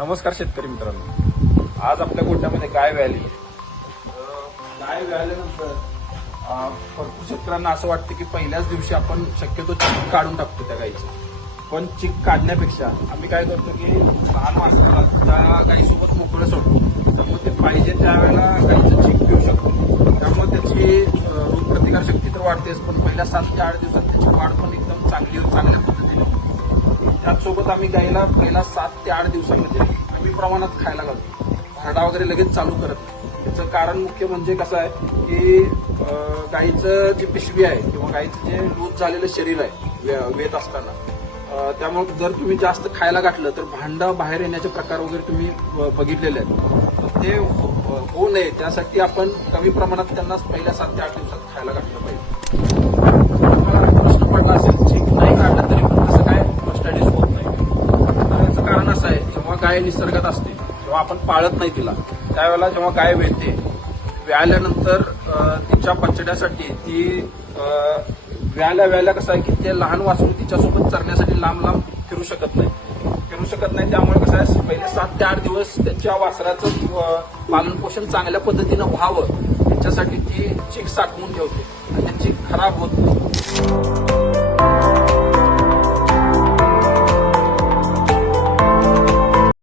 नमस्कार शेतकरी मित्रांनो, आज आपल्या गोठ्यामध्ये गाय व्याली आहे. गाय व्याल्यानंतर भरपूर शेतकऱ्यांना असं वाटतं की पहिल्याच दिवशी आपण शक्यतो चिक काढून टाकतो त्या गायीचं. पण चिक काढण्यापेक्षा आम्ही काय करतो की लहान वासराला त्या गायीसोबत मोकळं सोडतो, त्यामुळे ते पाहिजे त्यावेळेला गायीचं चिक पिऊ शकतो. त्यामुळे त्याची रोगप्रतिकार शक्ती तर वाढतेच, पण पहिल्या 7 ते 8 दिवसात त्याची वाढ पण एकदम चांगल्या पद्धतीने होते. त्याचसोबत आम्ही गायीला पहिला 7 ते 8 दिवसांमध्ये कमी प्रमाणात खायला घालतो. भरडा वगैरे लगेच चालू करत नाही. त्याचं कारण मुख्य म्हणजे कसं आहे की गायीचं जी पिशवी आहे किंवा गायीचं जे लूज झालेलं शरीर आहे वेत असताना, त्यामुळे जर तुम्ही जास्त खायला घातलं तर भांडं बाहेर येण्याचे प्रकार वगैरे तुम्ही बघितलेले आहेत. ते होऊ नये त्यासाठी आपण कमी प्रमाणात त्यांना पहिल्या 7 ते 8 दिवसात खायला घातलं पाहिजे. तुम्हाला प्रश्न पडला असेल चिक नाही काढलं तरी पण कसं काय स्टडीज होत नाही. तर याचं कारण असं आहे, जेव्हा गाय निसर्गात असते जेव्हा आपण पाळत नाही तिला, त्यावेळेला जेव्हा गाय वेळते व्याल्यानंतर तिच्या बछड्यासाठी ती व्याल्या कसं आहे की ते लहान वासरू तिच्यासोबत चरण्यासाठी लांब फिरू शकत नाही. त्यामुळे कसं आहे पहिले 7 ते 8 दिवस त्याच्या वासराचं पालन पोषण चांगल्या पद्धतीनं व्हावं त्याच्यासाठी ती चिक साठवून ठेवते आणि ती चिक खराब होत नाही.